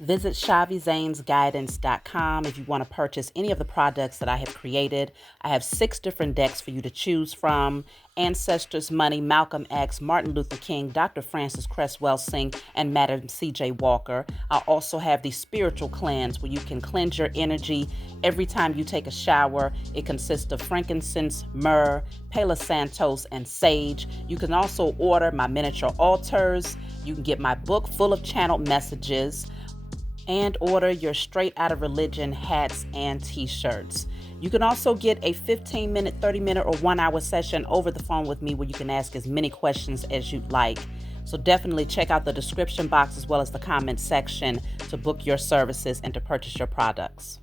Visit ShaviZanesGuidance.com if you want to purchase any of the products that I have created. I have 6 different decks for you to choose from: Ancestors Money, Malcolm X, Martin Luther King, Dr. Francis Cresswell Singh, and Madam C.J. Walker. I also have the Spiritual Cleanse, where you can cleanse your energy every time you take a shower. It consists of frankincense, myrrh, Palo Santos, and sage. You can also order my miniature altars. You can get my book full of channeled messages, and order your Straight Outta Religion hats and t-shirts. You can also get a 15-minute, 30-minute, or 1-hour session over the phone with me where you can ask as many questions as you'd like. So definitely check out the description box as well as the comment section to book your services and to purchase your products.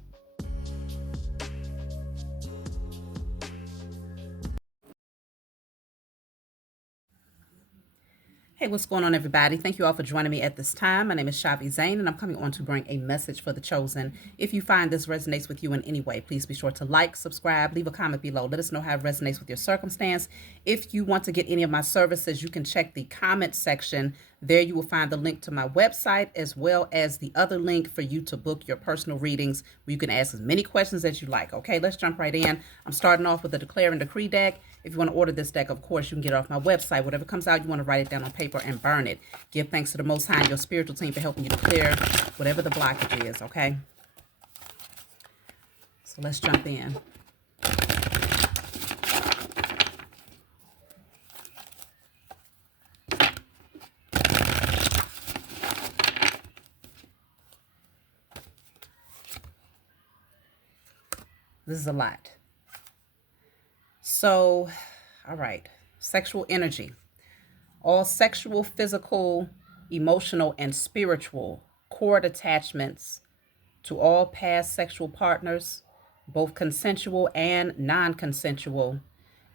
Hey, what's going on, everybody? Thank you all for joining me at this time. My name is Shavi Zane, and I'm coming on to bring a message for the chosen. If you find this resonates with you in any way, please be sure to like, subscribe, leave a comment below. Let us know how it resonates with your circumstance. If you want to get any of my services, you can check the comment section. There you will find the link to my website, as well as the other link for you to book your personal readings, where you can ask as many questions as you like. Okay, let's jump right in. I'm starting off with the Declare and Decree deck. If you want to order this deck, of course, you can get it off my website. Whatever comes out, you want to write it down on paper and burn it. Give thanks to the Most High and your spiritual team for helping you to clear whatever the blockage is, okay? So let's jump in. This is a lot. So, all right, sexual energy. All sexual, physical, emotional, and spiritual cord attachments to all past sexual partners, both consensual and non-consensual,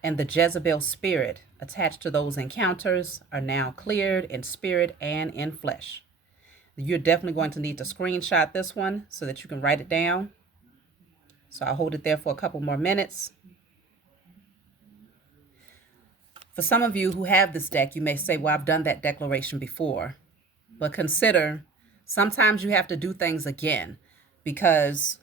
and the Jezebel spirit attached to those encounters are now cleared in spirit and in flesh. You're definitely going to need to screenshot this one so that you can write it down. So I'll hold it there for a couple more minutes. For some of you who have this deck, you may say, well, I've done that declaration before. But consider, sometimes you have to do things again, because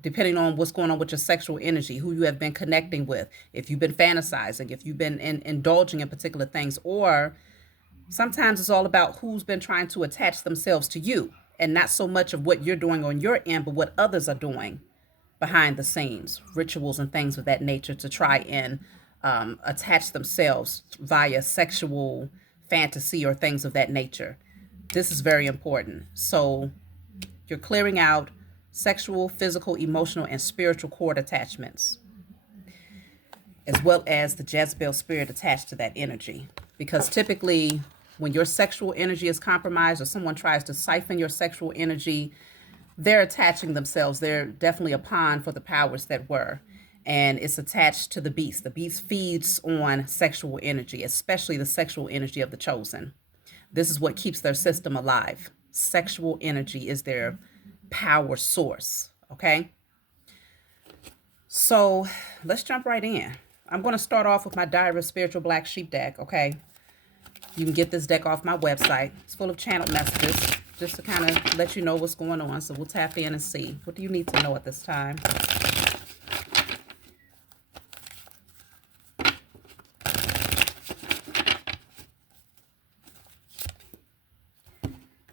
depending on what's going on with your sexual energy, who you have been connecting with, if you've been fantasizing, if you've been indulging in particular things, or sometimes it's all about who's been trying to attach themselves to you, and not so much of what you're doing on your end, but what others are doing behind the scenes, rituals and things of that nature to try and attach themselves via sexual fantasy or things of that nature. This is very important. So you're clearing out sexual, physical, emotional, and spiritual cord attachments, as well as the Jezebel spirit attached to that energy. Because typically when your sexual energy is compromised, or someone tries to siphon your sexual energy, they're attaching themselves. They're definitely a pawn for the powers that were. And it's attached to the beast. The beast feeds on sexual energy, especially the sexual energy of the chosen. This is what keeps their system alive. Sexual energy is their power source, okay? So let's jump right in. I'm going to start off with my Diary of Spiritual Black Sheep deck, okay? You can get this deck off my website. It's full of channeled messages, just to kind of let you know what's going on. So we'll tap in and see. What do you need to know at this time?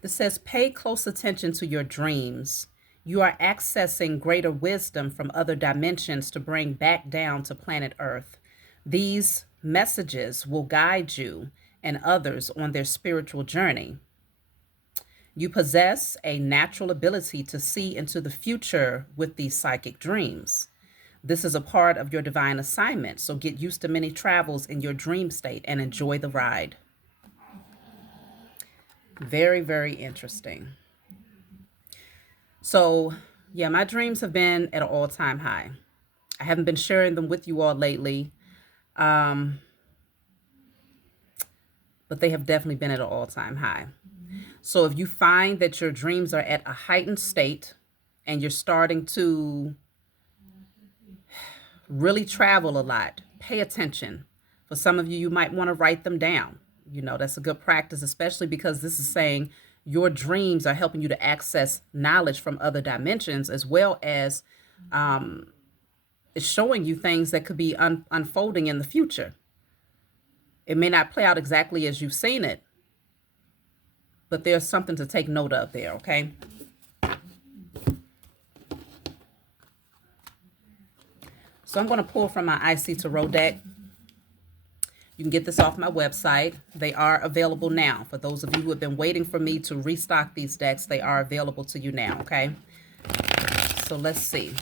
This says, pay close attention to your dreams. You are accessing greater wisdom from other dimensions to bring back down to planet Earth. These messages will guide you and others on their spiritual journey. You possess a natural ability to see into the future with these psychic dreams. This is a part of your divine assignment, so get used to many travels in your dream state and enjoy the ride. Very, very interesting. So, yeah, my dreams have been at an all-time high. I haven't been sharing them with you all lately, but they have definitely been at an all-time high. So if you find that your dreams are at a heightened state and you're starting to really travel a lot, pay attention. For some of you, you might want to write them down. You know, that's a good practice, especially because this is saying your dreams are helping you to access knowledge from other dimensions, as well as it's showing you things that could be unfolding in the future. It may not play out exactly as you've seen it, but there's something to take note of there, okay? So I'm going to pull from my IC Tarot deck. You can get this off my website. They are available now. For those of you who have been waiting for me to restock these decks, they are available to you now, okay? So let's see.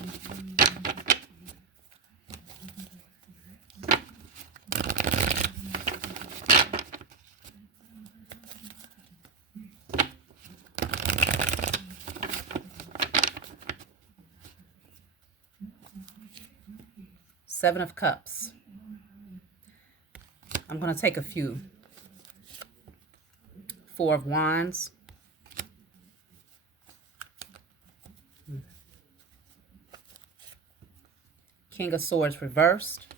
Seven of Cups. I'm going to take a few. Four of Wands. King of Swords reversed.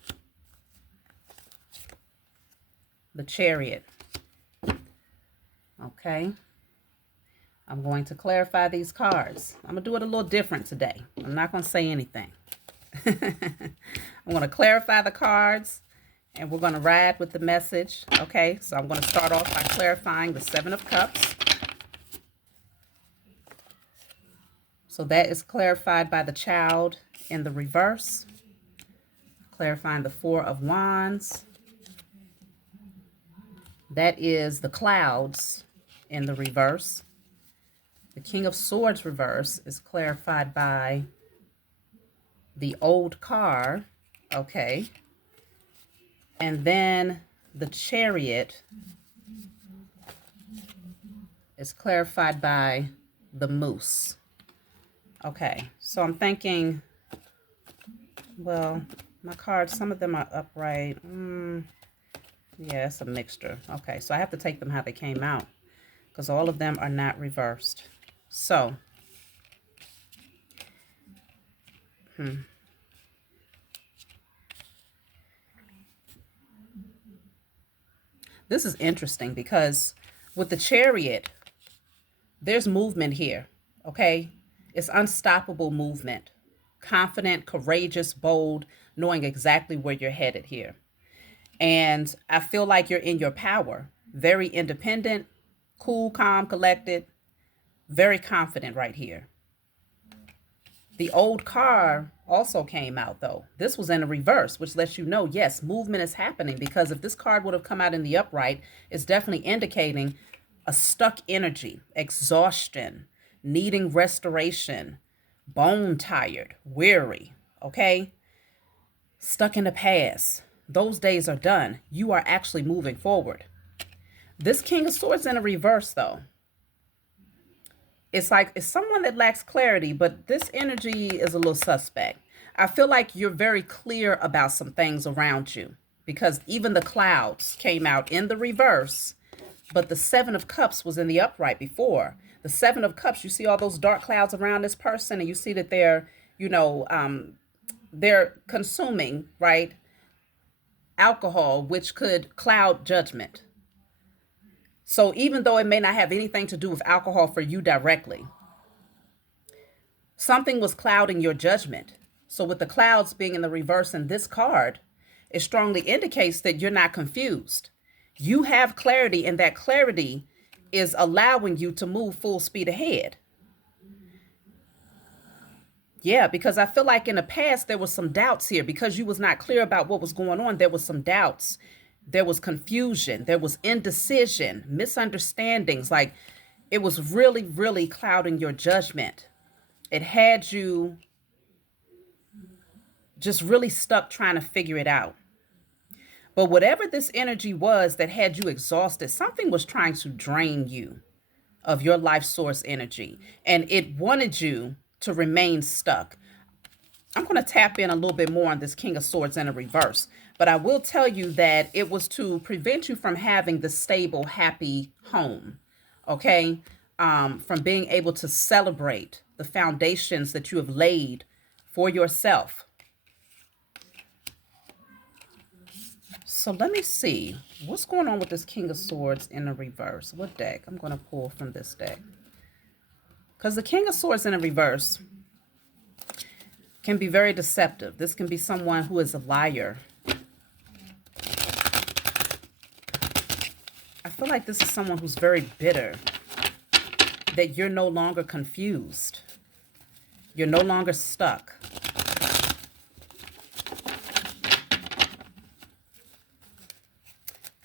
The Chariot. Okay. I'm going to clarify these cards. I'm going to do it a little different today. I'm not going to say anything. I'm going to clarify the cards, and we're going to ride with the message. Okay, so I'm going to start off by clarifying the Seven of Cups. So that is clarified by the Child in the reverse. Clarifying the Four of Wands. That is the Clouds in the reverse. The King of Swords reverse is clarified by the Old Car. Okay. And then the Chariot is clarified by the Moose. Okay. So I'm thinking, well, my cards, some of them are upright. Yeah, it's a mixture. Okay. So I have to take them how they came out, because all of them are not reversed. So, this is interesting because with the Chariot, there's movement here, okay? It's unstoppable movement. Confident, courageous, bold, knowing exactly where you're headed here. And I feel like you're in your power. Very independent, cool, calm, collected, very confident right here. The Old Car also came out, though. This was in a reverse, which lets you know, yes, movement is happening, because if this card would have come out in the upright, it's definitely indicating a stuck energy, exhaustion, needing restoration, bone tired, weary, okay? Stuck in the past. Those days are done. You are actually moving forward. This King of Swords in a reverse, though. It's like it's someone that lacks clarity, but this energy is a little suspect. I feel like you're very clear about some things around you, because even the Clouds came out in the reverse, but the Seven of Cups was in the upright before. The Seven of Cups, you see all those dark clouds around this person, and you see that they're, they're consuming, right, alcohol, which could cloud judgment. So even though it may not have anything to do with alcohol for you directly, something was clouding your judgment. So with the Clouds being in the reverse in this card, it strongly indicates that you're not confused. You have clarity, and that clarity is allowing you to move full speed ahead. Yeah, because I feel like in the past there was some doubts here, because you was not clear about what was going on. There was some doubts. There was confusion. There was indecision, misunderstandings. Like it was really, really clouding your judgment. It had you just really stuck trying to figure it out. But whatever this energy was that had you exhausted, something was trying to drain you of your life source energy, and it wanted you to remain stuck. I'm going to tap in a little bit more on this King of Swords in a reverse, but I will tell you that it was to prevent you from having the stable, happy home, okay? From being able to celebrate the foundations that you have laid for yourself. So let me see. What's going on with this King of Swords in the reverse? What deck? I'm going to pull from this deck. Because the King of Swords in the reverse can be very deceptive. This can be someone who is a liar. I feel like this is someone who's very bitter. That you're no longer confused. You're no longer stuck.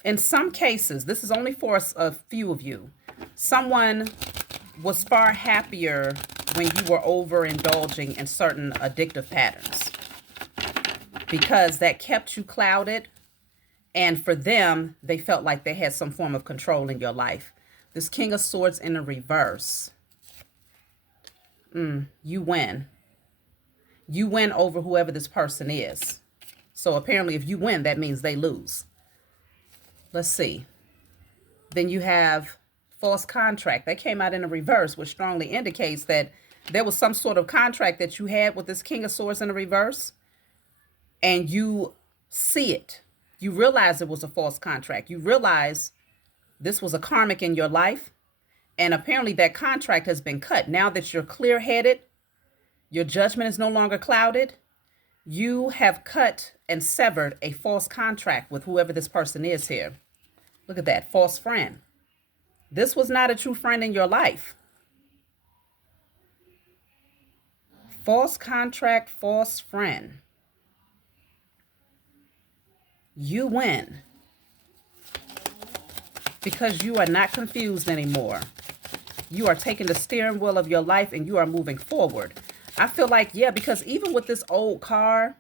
In some cases, this is only for a few of you, someone was far happier when you were overindulging in certain addictive patterns because that kept you clouded. And for them, they felt like they had some form of control in your life. This King of Swords in the reverse. You win. You win over whoever this person is. So apparently if you win, that means they lose. Let's see. Then you have false contract. That came out in the reverse, which strongly indicates that there was some sort of contract that you had with this King of Swords in the reverse. And you see it. You realize it was a false contract. You realize this was a karmic in your life. And apparently that contract has been cut. Now that you're clear-headed, your judgment is no longer clouded. You have cut and severed a false contract with whoever this person is here. Look at that, false friend. This was not a true friend in your life. False contract, false friend. You win. Because you are not confused anymore. You are taking the steering wheel of your life and you are moving forward. I feel like, yeah, because even with this old car,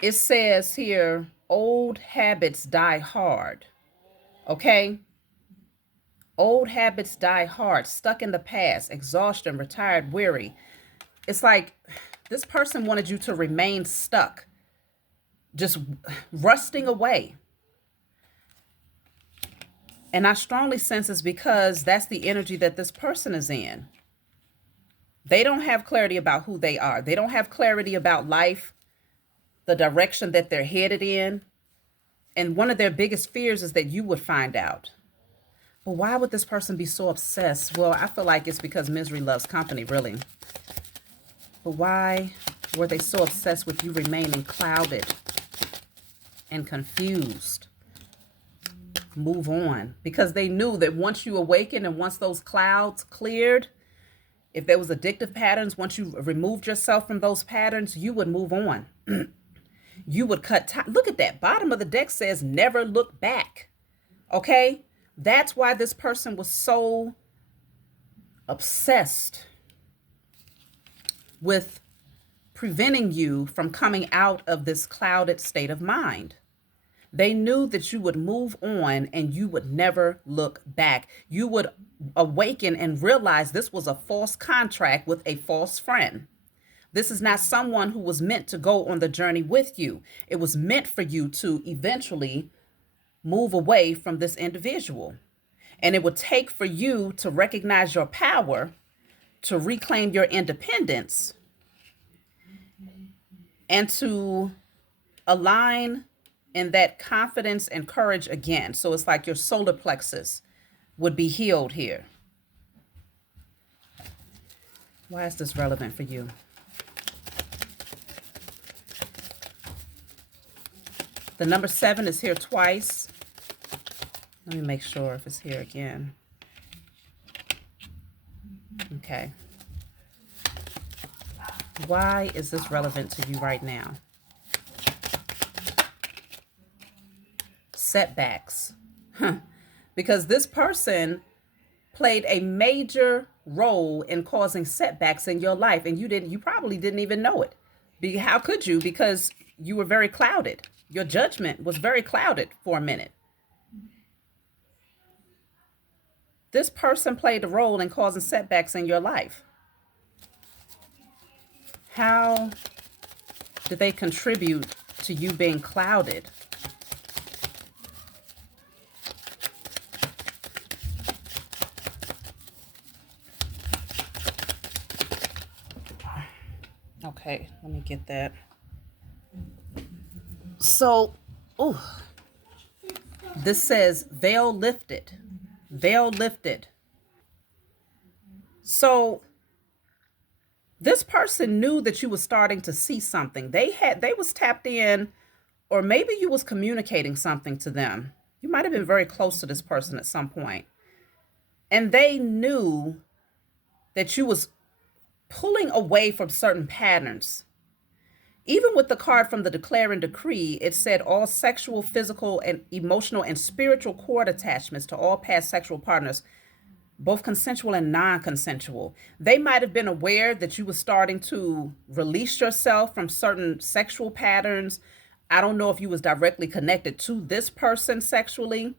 it says here, old habits die hard. Okay? Old habits die hard, stuck in the past, exhaustion, retired, weary. It's like this person wanted you to remain stuck, just rusting away. And I strongly sense it's because that's the energy that this person is in. They don't have clarity about who they are. They don't have clarity about life, the direction that they're headed in. And one of their biggest fears is that you would find out. But why would this person be so obsessed? Well, I feel like it's because misery loves company, really. But why were they so obsessed with you remaining clouded and confused? Move on. Because they knew that once you awakened and once those clouds cleared, if there was addictive patterns, once you removed yourself from those patterns, you would move on. You would cut time. Look at that. Bottom of the deck says never look back. Okay? That's why this person was so obsessed with preventing you from coming out of this clouded state of mind. They knew that you would move on and you would never look back. You would awaken and realize this was a false contract with a false friend. This is not someone who was meant to go on the journey with you. It was meant for you to eventually move away from this individual. And it would take for you to recognize your power, to reclaim your independence, and to align in that confidence and courage again. So it's like your solar plexus would be healed here. Why is this relevant for you? The number 7 is here twice. Let me make sure if it's here again. Okay. Why is this relevant to you right now? Setbacks. Because this person played a major role in causing setbacks in your life, and you probably didn't even know it. How could you? Because you were very clouded. Your judgment was very clouded for a minute. This person played a role in causing setbacks in your life. How did they contribute to you being clouded? Okay, let me get that. So, This says veil lifted. Veil lifted. So this person knew that you were starting to see something. They was tapped in, or maybe you was communicating something to them. You might have been very close to this person at some point. And they knew that you was pulling away from certain patterns. Even with the card from the Declare and Decree, it said all sexual, physical, and emotional and spiritual cord attachments to all past sexual partners, both consensual and non-consensual. They might have been aware that you were starting to release yourself from certain sexual patterns. I don't know if you was directly connected to this person sexually,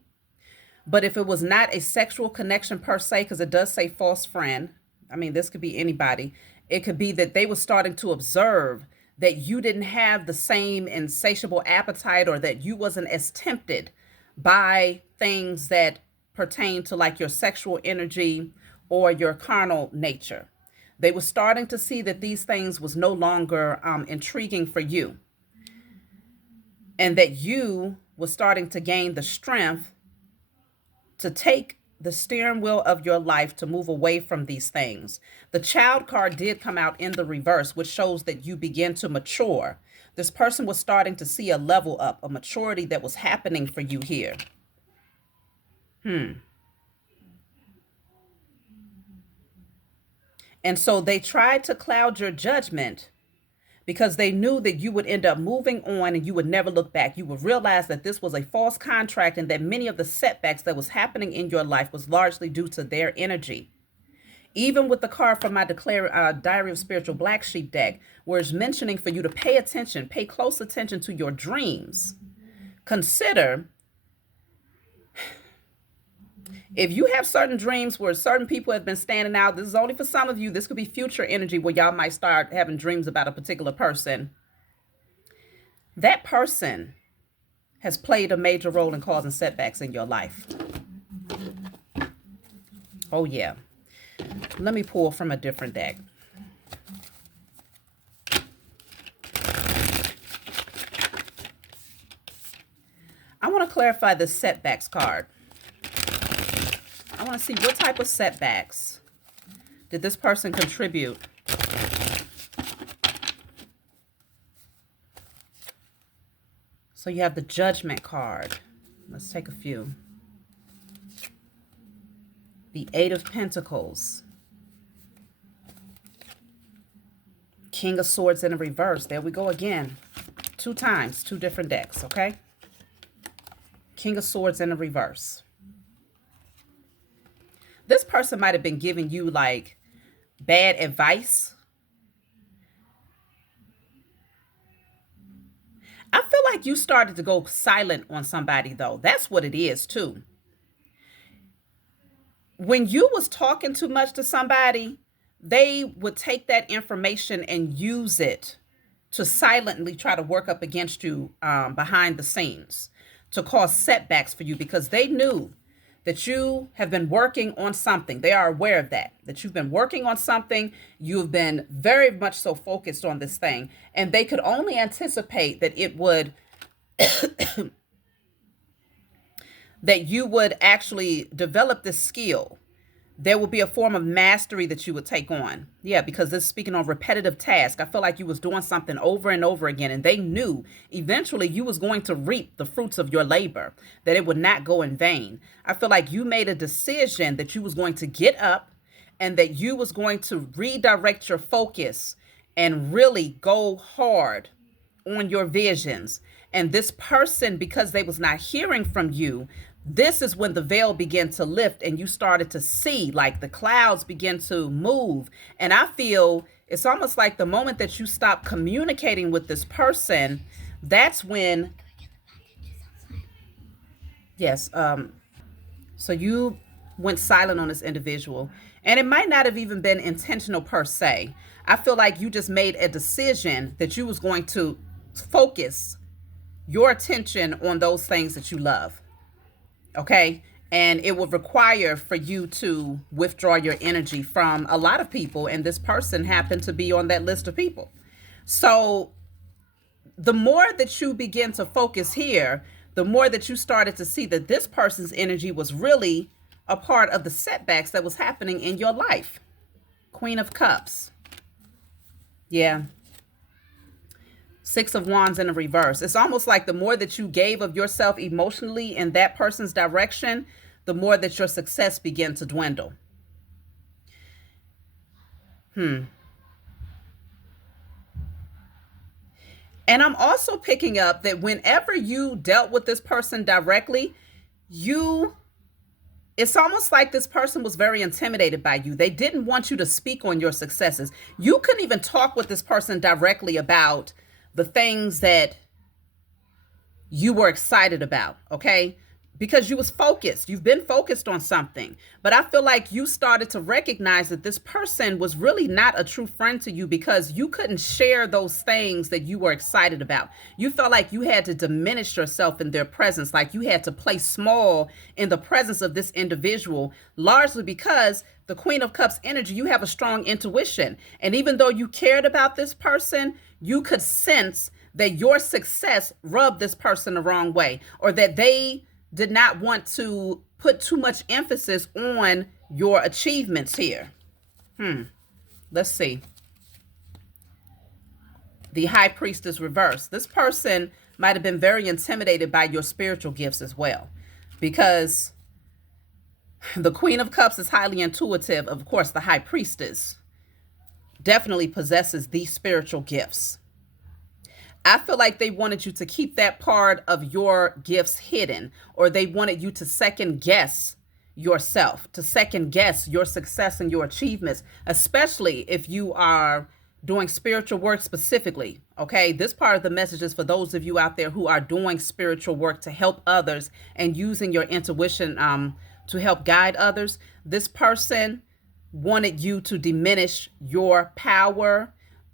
but if it was not a sexual connection per se, because it does say false friend, I mean, this could be anybody. It could be that they were starting to observe that you didn't have the same insatiable appetite, or that you wasn't as tempted by things that pertain to like your sexual energy or your carnal nature. They were starting to see that these things was no longer intriguing for you, and that you was starting to gain the strength to take the steering wheel of your life to move away from these things. The child card did come out in the reverse, which shows that you begin to mature. This person was starting to see a level up, a maturity that was happening for you here. And so they tried to cloud your judgment because they knew that you would end up moving on and you would never look back. You would realize that this was a false contract, and that many of the setbacks that was happening in your life was largely due to their energy. Even with the card from my Diary of Spiritual Black Sheep deck, where it's mentioning for you to pay attention, pay close attention to your dreams. Consider if you have certain dreams where certain people have been standing out. This is only for some of you. This could be future energy where y'all might start having dreams about a particular person. That person has played a major role in causing setbacks in your life. Oh, yeah. Let me pull from a different deck. I want to clarify the setbacks card. I want to see what type of setbacks did this person contribute. So you have the Judgment card. Let's take a few. The Eight of Pentacles. King of Swords in a reverse. There we go again. 2 times, 2 different decks, okay? King of Swords in a reverse. This person might have been giving you like bad advice. I feel like you started to go silent on somebody though. That's what it is too. When you was talking too much to somebody, they would take that information and use it to silently try to work up against you behind the scenes, to cause setbacks for you, because they knew that you have been working on something. They are aware of that you've been working on something. You've been very much so focused on this thing, and they could only anticipate that it would, that you would actually develop this skill. There will be a form of mastery that you would take on. Yeah, because this is speaking on repetitive tasks. I feel like you was doing something over and over again, and they knew eventually you was going to reap the fruits of your labor, that it would not go in vain. I feel like you made a decision that you was going to get up and that you was going to redirect your focus and really go hard on your visions. And this person, because they was not hearing from you, this is when the veil began to lift and you started to see, like the clouds begin to move. And I feel it's almost like the moment that you stop communicating with this person, that's when, yes, so you went silent on this individual, and it might not have even been intentional per se. I feel like you just made a decision that you was going to focus your attention on those things that you love. Okay. And it will require for you to withdraw your energy from a lot of people. And this person happened to be on that list of people. So the more that you begin to focus here, the more that you started to see that this person's energy was really a part of the setbacks that was happening in your life. Queen of Cups. Yeah. Six of Wands in the reverse. It's almost like the more that you gave of yourself emotionally in that person's direction, the more that your success began to dwindle. And I'm also picking up that whenever you dealt with this person directly, it's almost like this person was very intimidated by you. They didn't want you to speak on your successes. You couldn't even talk with this person directly about the things that you were excited about, okay? Because you was focused. You've been focused on something. But I feel like you started to recognize that this person was really not a true friend to you because you couldn't share those things that you were excited about. You felt like you had to diminish yourself in their presence, like you had to play small in the presence of this individual, largely because the Queen of Cups energy, you have a strong intuition. And even though you cared about this person, you could sense that your success rubbed this person the wrong way, or that they did not want to put too much emphasis on your achievements here. Let's see. The High Priestess reverse. This person might have been very intimidated by your spiritual gifts as well, because the Queen of Cups is highly intuitive. Of course, the High Priestess definitely possesses these spiritual gifts. I feel like they wanted you to keep that part of your gifts hidden, or they wanted you to second guess yourself, to second guess your success and your achievements, especially if you are doing spiritual work specifically. Okay, this part of the message is for those of you out there who are doing spiritual work to help others and using your intuition to help guide others. This person wanted you to diminish your power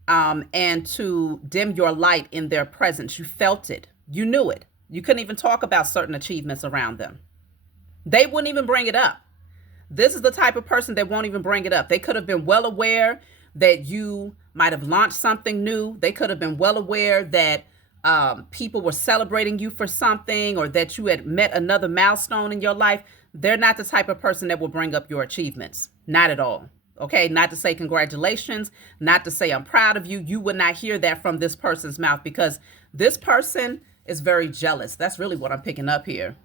and to dim your light in their presence. You felt it. You knew it. You couldn't even talk about certain achievements around them. They wouldn't even bring it up. This is the type of person that won't even bring it up. They could have been well aware that you might have launched something new. They could have been well aware that people were celebrating you for something, or that you had met another milestone in your life. They're not the type of person that will bring up your achievements. Not at all. Okay, not to say congratulations, not to say I'm proud of you. You would not hear that from this person's mouth, because this person is very jealous. That's really what I'm picking up here.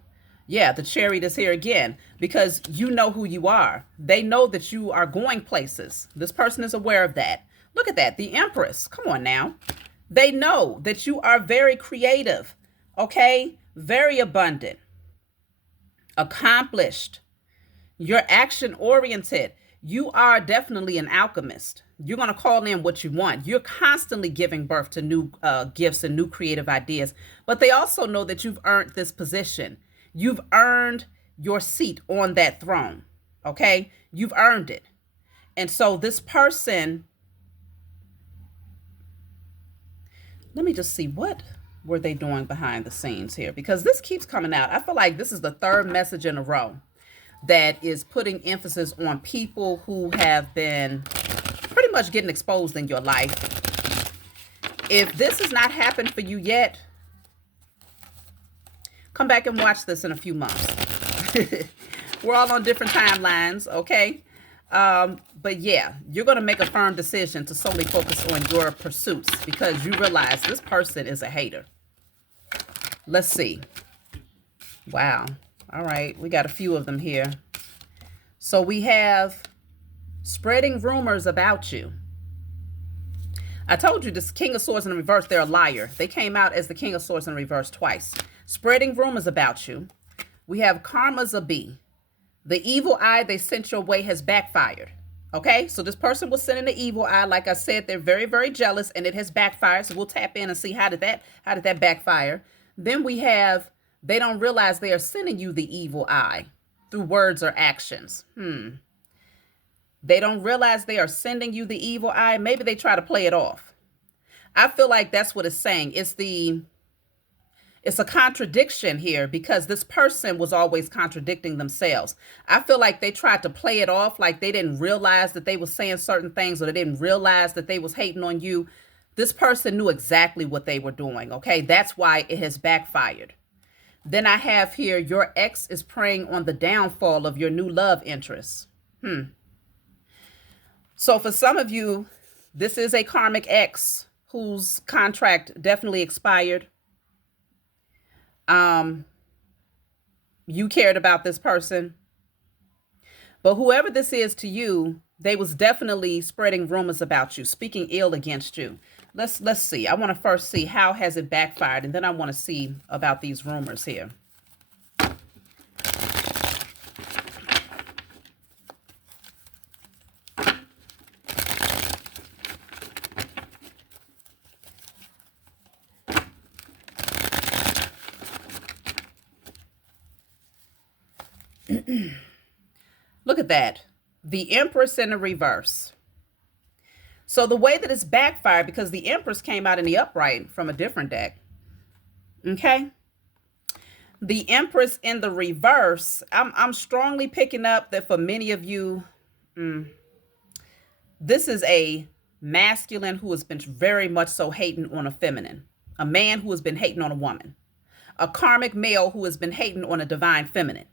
Yeah, the Chariot is here again, because you know who you are. They know that you are going places. This person is aware of that. Look at that, the Empress. Come on now. They know that you are very creative, okay? Very abundant, accomplished. You're action-oriented. You are definitely an alchemist. You're going to call in what you want. You're constantly giving birth to new gifts and new creative ideas. But they also know that you've earned this position. You've earned your seat on that throne. Okay? You've earned it. And so this person, let me just see, what were they doing behind the scenes here? Because this keeps coming out. I feel like this is the third message in a row that is putting emphasis on people who have been pretty much getting exposed in your life. If this has not happened for you yet, come back and watch this in a few months. We're all on different timelines, okay? But yeah, you're going to make a firm decision to solely focus on your pursuits, because you realize this person is a hater. Let's see. Wow. All right, we got a few of them here. So we have spreading rumors about you. I told you this King of Swords in reverse, they're a liar. They came out as the King of Swords in reverse twice. Spreading rumors about you. We have karma's a bee. The evil eye they sent your way has backfired. Okay, so this person was sending the evil eye. Like I said, they're very, very jealous, and it has backfired. So we'll tap in and see how did that backfire. Then we have, they don't realize they are sending you the evil eye through words or actions. They don't realize they are sending you the evil eye. Maybe they try to play it off. I feel like that's what it's saying. It's a contradiction here, because this person was always contradicting themselves. I feel like they tried to play it off, like they didn't realize that they were saying certain things, or they didn't realize that they was hating on you. This person knew exactly what they were doing, okay? That's why it has backfired. Then I have here, your ex is preying on the downfall of your new love interest. So for some of you, this is a karmic ex whose contract definitely expired. You cared about this person, but whoever this is to you, they was definitely spreading rumors about you, speaking ill against you. Let's see. I want to first see how has it backfired, and then I want to see about these rumors here. Look at that. The Empress in the reverse. So the way that it's backfired, because the Empress came out in the upright from a different deck. Okay. The Empress in the reverse, I'm strongly picking up that for many of you, this is a masculine who has been very much so hating on a feminine. A man who has been hating on a woman. A karmic male who has been hating on a divine feminine.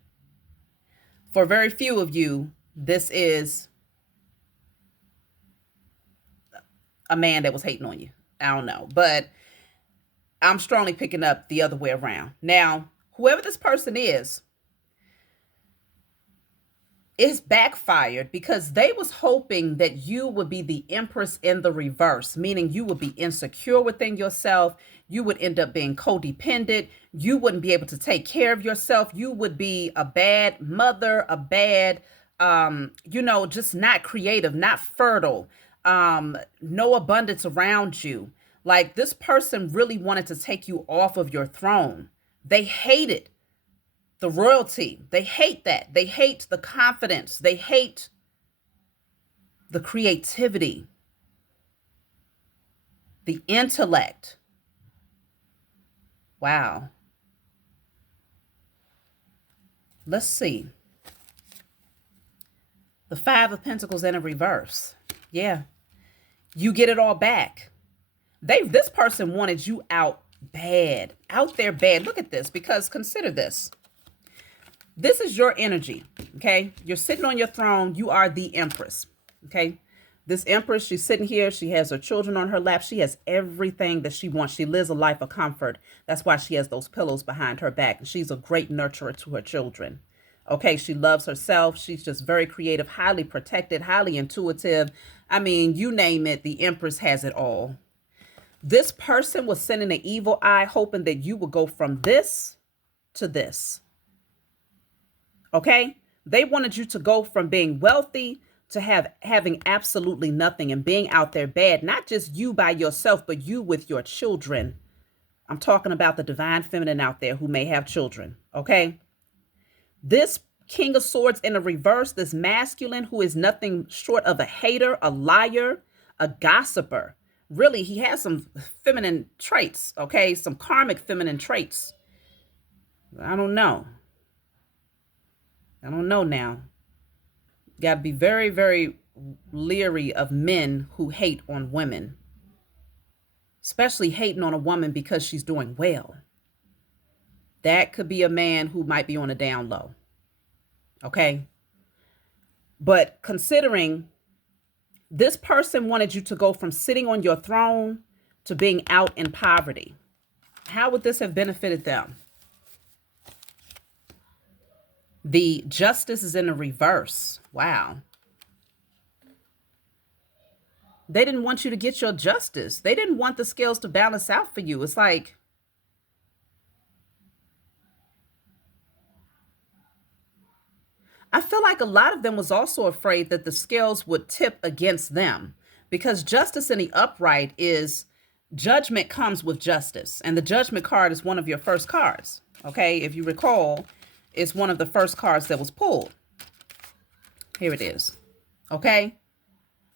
For very few of you, this is a man that was hating on you. I don't know, but I'm strongly picking up the other way around. Now, whoever this person is backfired because they was hoping that you would be the Empress in the reverse, meaning you would be insecure within yourself. You would end up being codependent. You wouldn't be able to take care of yourself. You would be a bad mother, a bad, just not creative, not fertile, no abundance around you. Like this person really wanted to take you off of your throne. They hated the royalty. They hate that. They hate the confidence. They hate the creativity, the intellect. Wow. Let's see. The Five of Pentacles in a reverse. Yeah. You get it all back. This person wanted you out bad, out there bad. Look at this, because consider this. This is your energy, okay? You're sitting on your throne. You are the Empress, okay? This Empress, she's sitting here. She has her children on her lap. She has everything that she wants. She lives a life of comfort. That's why she has those pillows behind her back. And she's a great nurturer to her children, okay? She loves herself. She's just very creative, highly protected, highly intuitive. I mean, you name it, the Empress has it all. This person was sending an evil eye, hoping that you would go from this to this. Okay? They wanted you to go from being wealthy to having absolutely nothing and being out there bad. Not just you by yourself, but you with your children. I'm talking about the divine feminine out there who may have children. Okay? This King of Swords in the reverse, this masculine who is nothing short of a hater, a liar, a gossiper. Really, he has some feminine traits, okay? Some karmic feminine traits. I don't know. I don't know now. Got to be very, very leery of men who hate on women. Especially hating on a woman because she's doing well. That could be a man who might be on a down low. Okay? But considering this person wanted you to go from sitting on your throne to being out in poverty. How would this have benefited them? The Justice is in the reverse. Wow. They didn't want you to get your justice. They didn't want the scales to balance out for you. It's like, I feel like a lot of them was also afraid that the scales would tip against them, because justice in the upright is judgment comes with justice. And the judgment card is one of your first cards. Okay. If you recall, it's one of the first cards that was pulled. Here it is. Okay.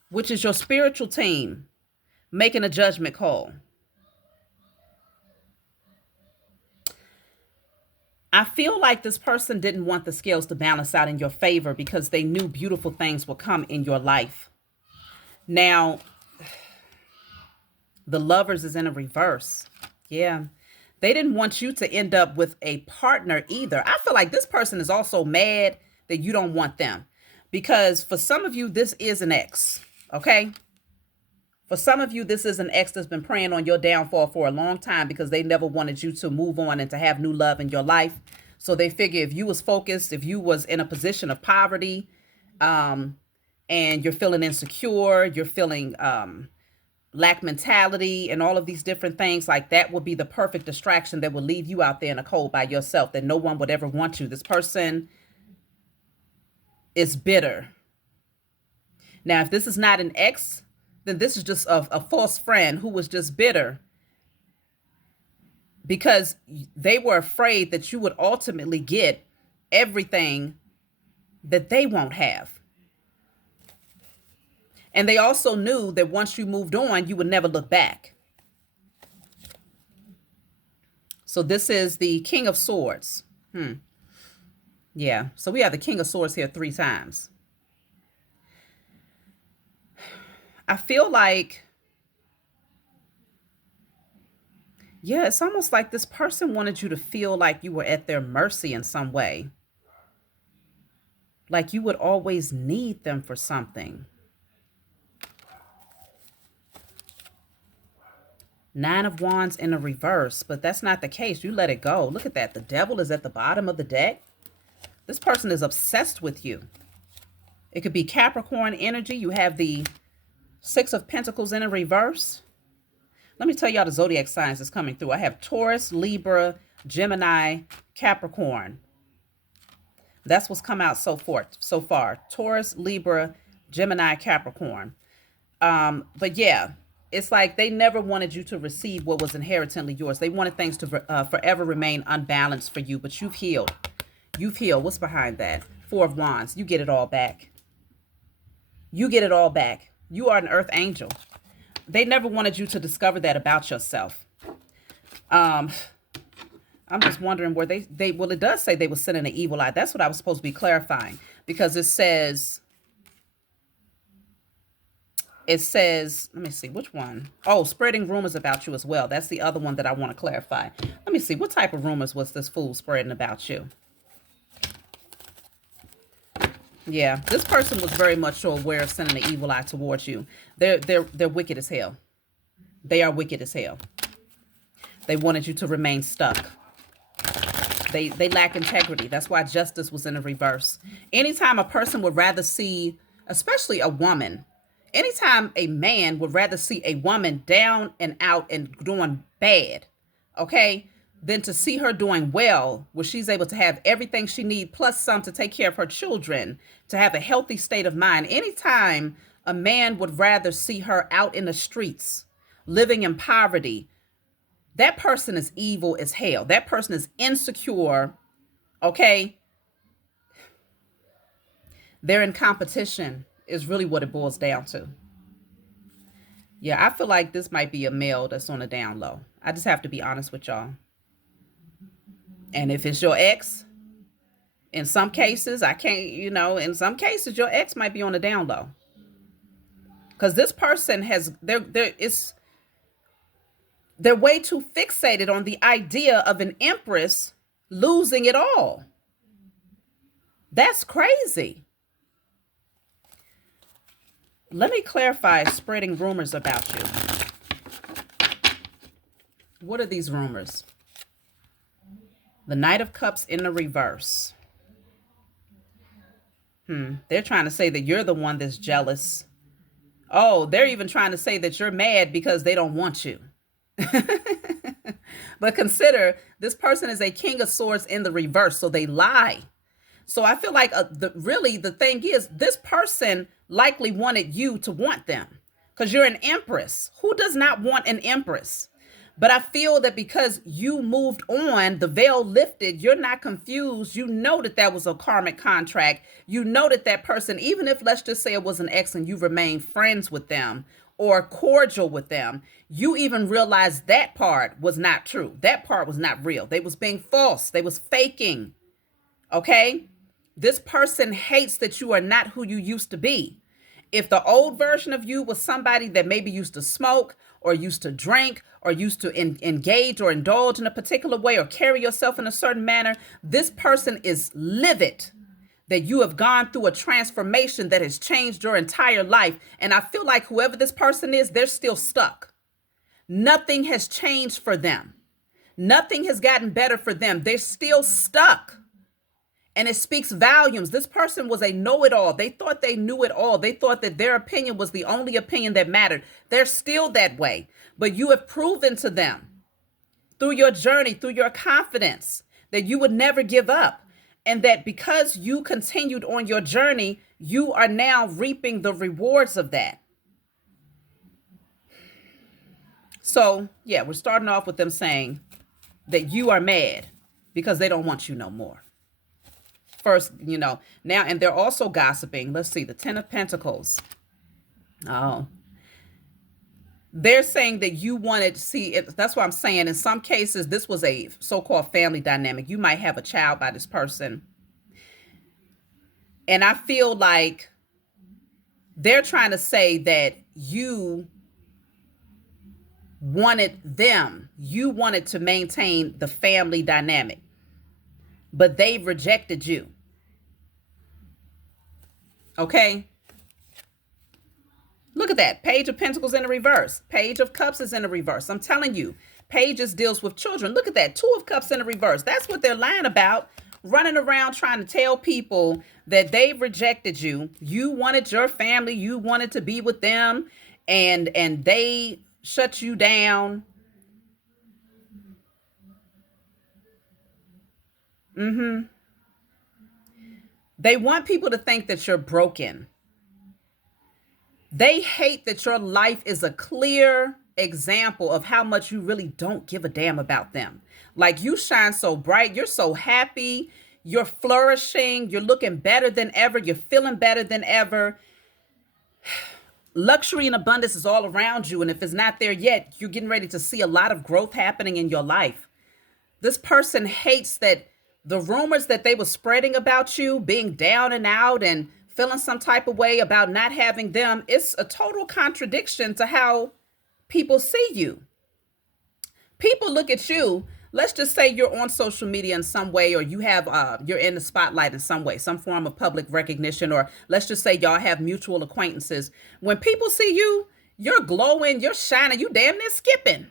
Which is your spiritual team making a judgment call. I feel like this person didn't want the scales to balance out in your favor because they knew beautiful things would come in your life. Now, the Lovers is in a reverse. Yeah. They didn't want you to end up with a partner either. I feel like this person is also mad that you don't want them, because for some of you, this is an ex. Okay. For some of you, this is an ex that's been preying on your downfall for a long time because they never wanted you to move on and to have new love in your life. So they figure if you was focused, if you was in a position of poverty, um, and you're feeling insecure, you're feeling lack mentality and all of these different things, like that would be the perfect distraction that would leave you out there in the cold by yourself, that no one would ever want you. This person is bitter. Now, if this is not an ex, then this is just a false friend who was just bitter because they were afraid that you would ultimately get everything that they won't have. And they also knew that once you moved on, you would never look back. So this is the King of Swords. Yeah. So we have the King of Swords here 3 times. I feel like, yeah, it's almost like this person wanted you to feel like you were at their mercy in some way. Like you would always need them for something. 9 of Wands in a reverse, but that's not the case. You let it go. Look at that. The Devil is at the bottom of the deck. This person is obsessed with you. It could be Capricorn energy. You have the 6 of Pentacles in a reverse. Let me tell y'all the zodiac signs that's coming through. I have Taurus, Libra, Gemini, Capricorn. That's what's come out so far. Taurus, Libra, Gemini, Capricorn. But yeah, it's like they never wanted you to receive what was inherently yours. They wanted things to forever remain unbalanced for you, but you've healed. You've healed. What's behind that? 4 of Wands. You get it all back. You get it all back. You are an earth angel. They never wanted you to discover that about yourself. I'm just wondering where they well, it does say they were sending an evil eye. That's what I was supposed to be clarifying, because it says, let me see, which one? Oh, spreading rumors about you as well. That's the other one that I want to clarify. Let me see, what type of rumors was this fool spreading about you? Yeah, this person was very much so aware of sending an evil eye towards you. They're wicked as hell. They are wicked as hell. They wanted you to remain stuck. They lack integrity. That's why justice was in the reverse. Anytime a person would rather see, especially a woman, anytime a man would rather see a woman down and out and doing bad, okay, than to see her doing well, where she's able to have everything she needs, plus some, to take care of her children, to have a healthy state of mind. Anytime a man would rather see her out in the streets, living in poverty, that person is evil as hell. That person is insecure, okay? They're in competition is really what it boils down to. Yeah, I feel like this might be a male that's on a down low. I just have to be honest with y'all. And if it's your ex, in some cases, in some cases, your ex might be on a down low. Because this person they're way too fixated on the idea of an empress losing it all. That's crazy. Let me clarify spreading rumors about you. What are these rumors? The Knight of Cups in the reverse. They're trying to say that you're the one that's jealous. Oh, they're even trying to say that you're mad because they don't want you. But consider, this person is a King of Swords in the reverse, so they lie. So I feel like the thing is, this person likely wanted you to want them, because you're an Empress. Who does not want an Empress? But I feel that because you moved on, the veil lifted, you're not confused. You know that was a karmic contract. You know that person, even if, let's just say, it was an ex and you remained friends with them or cordial with them, you even realized that part was not true. That part was not real. They was being false. They was faking. Okay? This person hates that you are not who you used to be. If the old version of you was somebody that maybe used to smoke or used to drink or used to engage or indulge in a particular way or carry yourself in a certain manner, this person is livid that you have gone through a transformation that has changed your entire life. And I feel like whoever this person is, they're still stuck. Nothing has changed for them. Nothing has gotten better for them. They're still stuck. And it speaks volumes. This person was a know-it-all. They thought they knew it all. They thought that their opinion was the only opinion that mattered. They're still that way. But you have proven to them through your journey, through your confidence, that you would never give up. And that because you continued on your journey, you are now reaping the rewards of that. So, yeah, we're starting off with them saying that you are mad because they don't want you no more. First, now, and they're also gossiping. Let's see, the 10 of Pentacles. Oh, they're saying that you wanted to see it. That's what I'm saying. In some cases, this was a so-called family dynamic. You might have a child by this person. And I feel like they're trying to say that you wanted to maintain the family dynamic, but they rejected you. Okay. Look at that. Page of Pentacles in the reverse. Page of Cups is in the reverse. I'm telling you, Pages deals with children. Look at that. 2 of Cups in the reverse. That's what they're lying about. Running around trying to tell people that they rejected you. You wanted your family. You wanted to be with them. And they shut you down. They want people to think that you're broken. They hate that your life is a clear example of how much you really don't give a damn about them. Like, you shine so bright. You're so happy. You're flourishing. You're looking better than ever. You're feeling better than ever. Luxury and abundance is all around you. And if it's not there yet, you're getting ready to see a lot of growth happening in your life. This person hates that the rumors that they were spreading about you being down and out and feeling some type of way about not having them, it's a total contradiction to how people see you. People look at you. Let's just say you're on social media in some way, or you have you're in the spotlight in some way, some form of public recognition, or let's just say y'all have mutual acquaintances. When people see you, you're glowing, you're shining, you damn near skipping.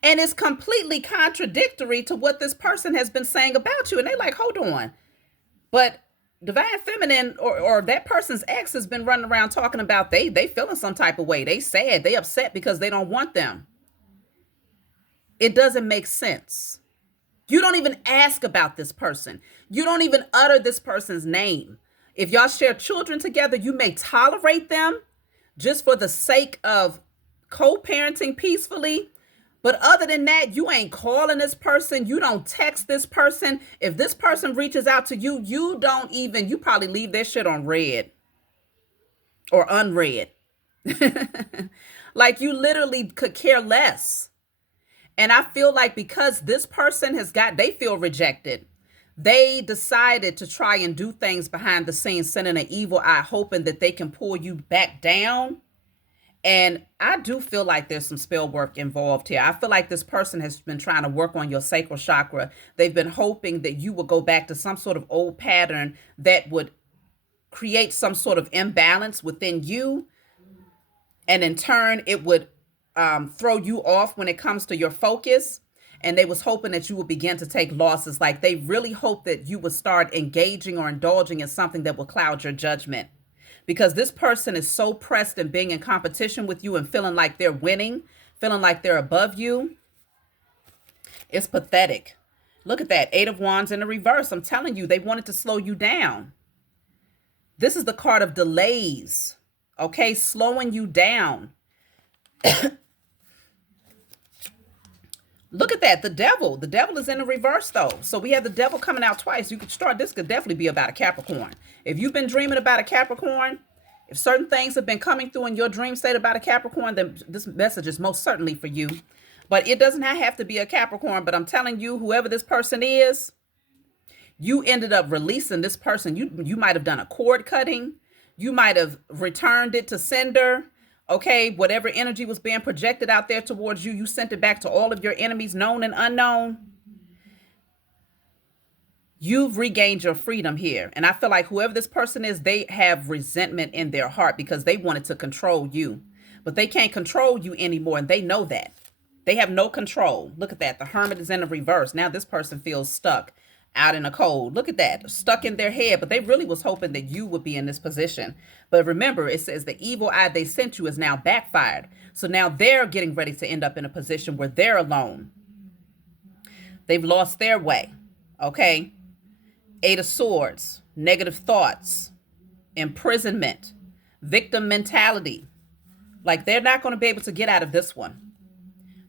And it's completely contradictory to what this person has been saying about you. And they're like, hold on. But Divine Feminine or that person's ex has been running around talking about they feeling some type of way. They sad, they upset because they don't want them. It doesn't make sense. You don't even ask about this person. You don't even utter this person's name. If y'all share children together, you may tolerate them just for the sake of co-parenting peacefully. But other than that, you ain't calling this person. You don't text this person. If this person reaches out to you, you probably leave their shit on read or unread. Like, you literally could care less. And I feel like because this person they feel rejected. They decided to try and do things behind the scenes, sending an evil eye, hoping that they can pull you back down. And I do feel like there's some spell work involved here. I feel like this person has been trying to work on your sacral chakra. They've been hoping that you will go back to some sort of old pattern that would create some sort of imbalance within you. And in turn, it would throw you off when it comes to your focus. And they was hoping that you would begin to take losses. Like, they really hope that you would start engaging or indulging in something that will cloud your judgment. Because this person is so pressed in being in competition with you and feeling like they're winning, feeling like they're above you. It's pathetic. Look at that. 8 of Wands in the reverse. I'm telling you, they wanted to slow you down. This is the card of delays. Okay, slowing you down. Look at that. The devil. The devil is in the reverse, though. So we have the devil coming out twice. This could definitely be about a Capricorn. If you've been dreaming about a Capricorn, if certain things have been coming through in your dream state about a Capricorn, then this message is most certainly for you. But it doesn't have to be a Capricorn. But I'm telling you, whoever this person is, you ended up releasing this person. You might have done a cord cutting. You might have returned it to sender. Okay, whatever energy was being projected out there towards you, you sent it back to all of your enemies, known and unknown. You've regained your freedom here. And I feel like whoever this person is, they have resentment in their heart because they wanted to control you. But they can't control you anymore, and they know that. They have no control. Look at that. The Hermit is in the reverse. Now this person feels stuck out in the cold. Look at that. Stuck in their head. But they really was hoping that you would be in this position. But remember, it says the evil eye they sent you is now backfired. So now they're getting ready to end up in a position where they're alone. They've lost their way. Okay. 8 of Swords, negative thoughts, imprisonment, victim mentality. Like they're not going to be able to get out of this one.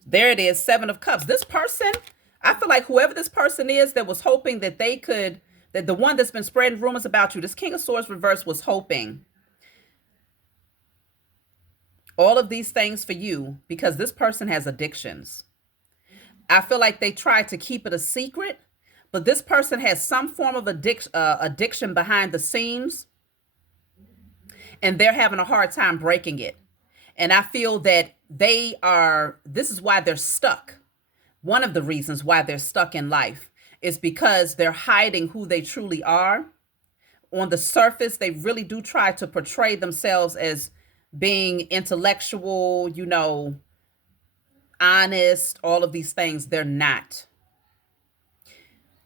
There it is, 7 of Cups. This person, I feel like whoever this person is that was hoping that they could, that the one that's been spreading rumors about you, this King of Swords reverse was hoping all of these things for you because this person has addictions. I feel like they tried to keep it a secret, but this person has some form of addiction behind the scenes, and they're having a hard time breaking it. And I feel that this is why they're stuck. One of the reasons why they're stuck in life is because they're hiding who they truly are. On the surface, they really do try to portray themselves as being intellectual, honest, all of these things. They're not.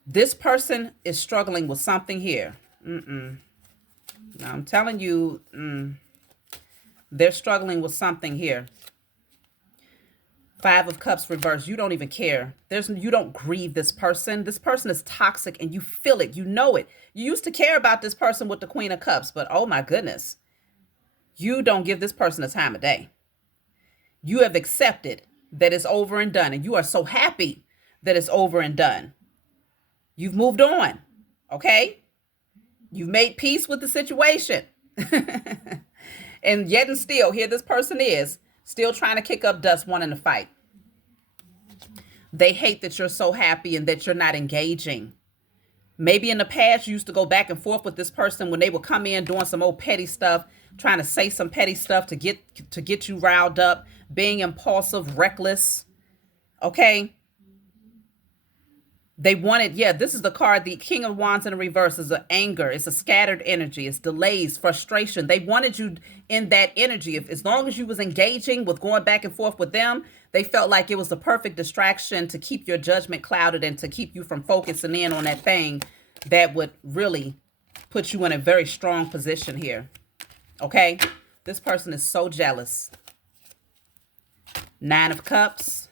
This person is struggling with something here. Now, I'm telling you, they're struggling with something here. 5 of Cups reverse. You don't even care. You don't grieve this person. This person is toxic and you feel it. You know it. You used to care about this person with the Queen of Cups, but oh my goodness, you don't give this person a time of day. You have accepted that it's over and done, and you are so happy that it's over and done. You've moved on, okay? You've made peace with the situation. And yet and still, here this person is, still trying to kick up dust, wanting to fight. They hate that you're so happy and that you're not engaging. Maybe in the past, you used to go back and forth with this person when they would come in doing some old petty stuff, trying to say some petty stuff to get you riled up, being impulsive, reckless, okay? They wanted, this is the card, the King of Wands in the reverse is an anger. It's a scattered energy. It's delays, frustration. They wanted you in that energy. As long as you was engaging with going back and forth with them, they felt like it was the perfect distraction to keep your judgment clouded and to keep you from focusing in on that thing that would really put you in a very strong position here. Okay? This person is so jealous. 9 of Cups.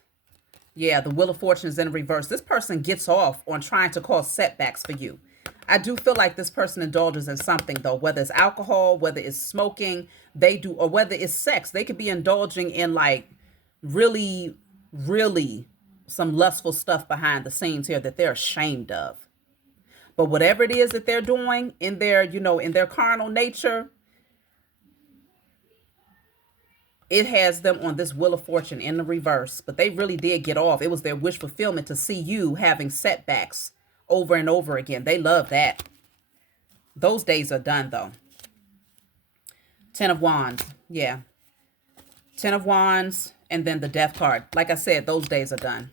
Yeah, the Wheel of Fortune is in reverse. This person gets off on trying to cause setbacks for you. I do feel like this person indulges in something, though, whether it's alcohol, whether it's smoking, or whether it's sex. They could be indulging in like really, really some lustful stuff behind the scenes here that they're ashamed of. But whatever it is that they're doing in their, in their carnal nature, it has them on this Wheel of Fortune in the reverse, but they really did get off. It was their wish fulfillment to see you having setbacks over and over again. They love that. Those days are done, though. 10 of Wands. Yeah. 10 of Wands and then the Death card. Like I said, those days are done.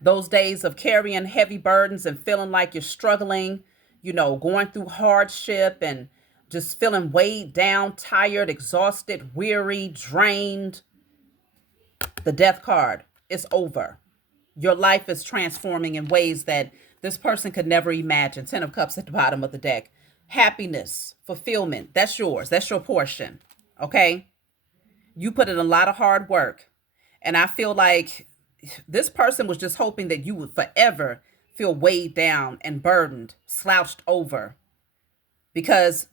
Those days of carrying heavy burdens and feeling like you're struggling, going through hardship and just feeling weighed down, tired, exhausted, weary, drained. The Death card is over. Your life is transforming in ways that this person could never imagine. 10 of Cups at the bottom of the deck. Happiness, fulfillment, that's yours. That's your portion, okay? You put in a lot of hard work. And I feel like this person was just hoping that you would forever feel weighed down and burdened, slouched over. Because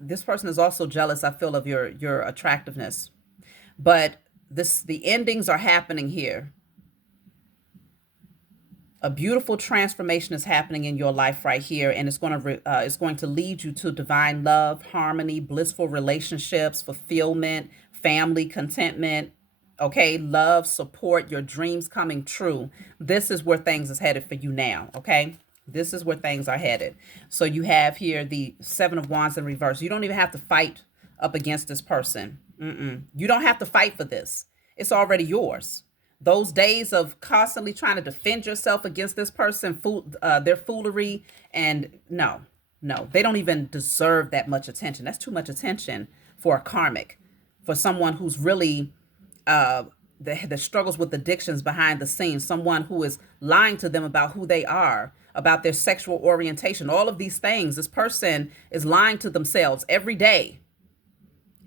this person is also jealous, I feel, of your attractiveness. But the endings are happening here. A beautiful transformation is happening in your life right here, and it's going to lead you to divine love, harmony, blissful relationships, fulfillment, family, contentment, okay, love, support, your dreams coming true. This is where things is headed for you now, okay? This is where things are headed. So you have here the Seven of Wands in reverse. You don't even have to fight up against this person. You don't have to fight for this. It's already yours. Those days of constantly trying to defend yourself against this person, their foolery, and no, they don't even deserve that much attention. That's too much attention for a karmic, for someone who's really that struggles with addictions behind the scenes, someone who is lying to them about who they are, about their sexual orientation, all of these things. This person is lying to themselves every day,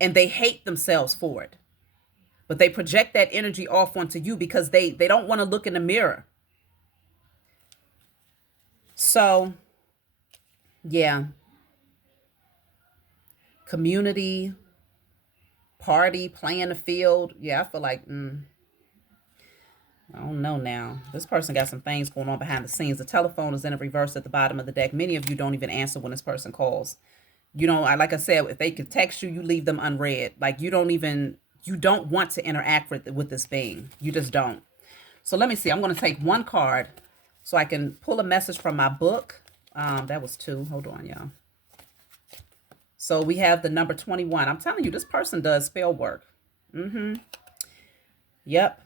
and they hate themselves for it. But they project that energy off onto you because they don't want to look in the mirror. So, yeah. Community, party, playing the field. Yeah, I feel like, I don't know now. This person got some things going on behind the scenes. The telephone is in a reverse at the bottom of the deck. Many of you don't even answer when this person calls. You know, like I said, if they could text you, you leave them unread. Like you don't want to interact with this being. You just don't. So let me see. I'm going to take one card so I can pull a message from my book. That was 2. Hold on, y'all. So we have the number 21. I'm telling you, this person does spell work. Yep.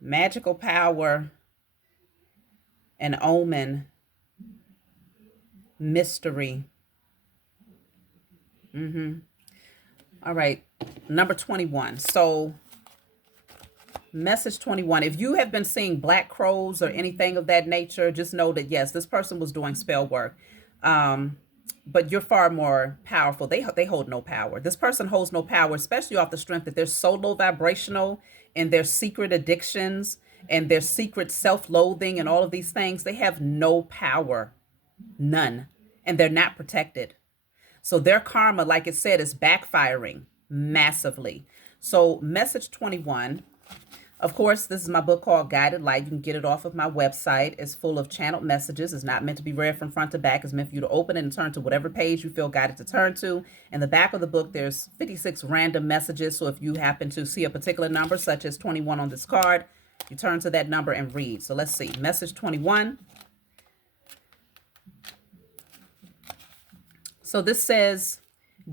Magical power, an omen, mystery. All right. Number 21. So message 21. If you have been seeing black crows or anything of that nature, just know that, yes, this person was doing spell work. But you're far more powerful. They hold no power. This person holds no power, especially off the strength that they're so low vibrational in their secret addictions and their secret self-loathing and all of these things. They have no power, none, and they're not protected. So their karma, like it said, is backfiring massively. So message 21. Of course, this is my book called Guided Light. You can get it off of my website. It's full of channeled messages. It's not meant to be read from front to back. It's meant for you to open it and turn to whatever page you feel guided to turn to. In the back of the book, there's 56 random messages. So if you happen to see a particular number, such as 21 on this card, you turn to that number and read. So let's see. Message 21. So this says,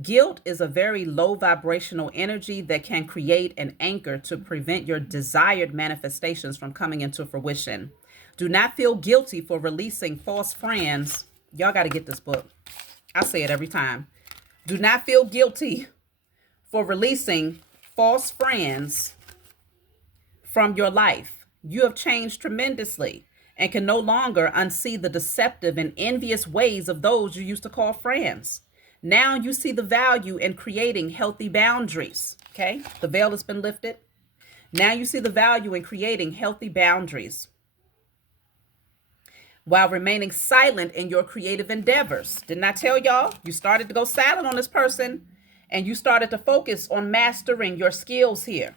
guilt is a very low vibrational energy that can create an anchor to prevent your desired manifestations from coming into fruition. Do not feel guilty for releasing false friends. Y'all got to get this book. I say it every time. Do not feel guilty for releasing false friends from your life. You have changed tremendously and can no longer unsee the deceptive and envious ways of those you used to call friends. Now you see the value in creating healthy boundaries. Okay, the veil has been lifted. Now you see the value in creating healthy boundaries while remaining silent in your creative endeavors. Didn't I tell y'all? You started to go silent on this person and you started to focus on mastering your skills here.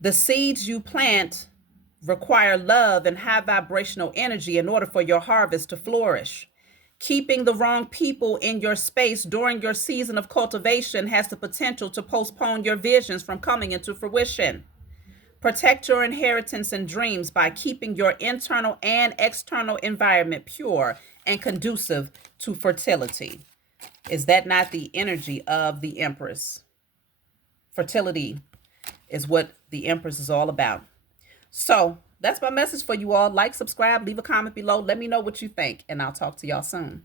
The seeds you plant require love and high vibrational energy in order for your harvest to flourish. Keeping the wrong people in your space during your season of cultivation has the potential to postpone your visions from coming into fruition. Protect your inheritance and dreams by keeping your internal and external environment pure and conducive to fertility. Is that not the energy of the Empress? Fertility is what the Empress is all about. So that's my message for you all. Like, subscribe, leave a comment below. Let me know what you think, and I'll talk to y'all soon.